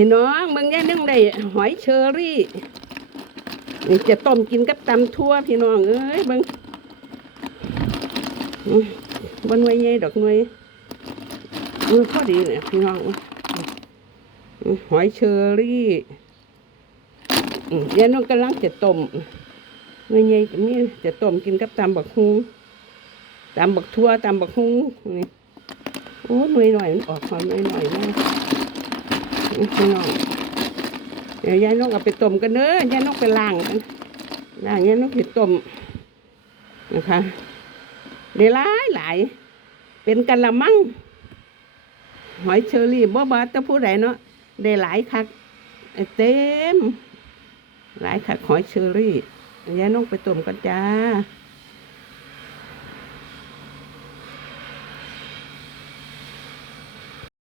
พี่น้องมึงยังนึ่งได้หอยเชอรี่นี่จะต้มกินกับตำทั่วพี่น้องเอ้ยเบิ่งบนหน่วยใหญ่ดอกหน่วยอือพอดีเนี่ยพี่น้องหอยเชอรี่อืมเดี๋ยน้องกำลังจะต้มหน่วยใหญ่ก็มีจะต้มกินกับตำบักฮุงตำบักทั่วตำบักฮุงนี่โอ้หน่วยหน่อยมันออกความหน่วยหน่อยมาก พี่น้องเดี๋ยวยายนกเอาไปต้มกันเด้อยายนกไปล้างล้างยายนกไปต้มนะคะได้หลายหลายเป็นกันละมั่งหอยเชอรี่บ่บาแต่ผู้ใดเนาะได้หลายคักเต็ม หลายคักหอยเชอรี่ยายนกไปต้มกันจ้า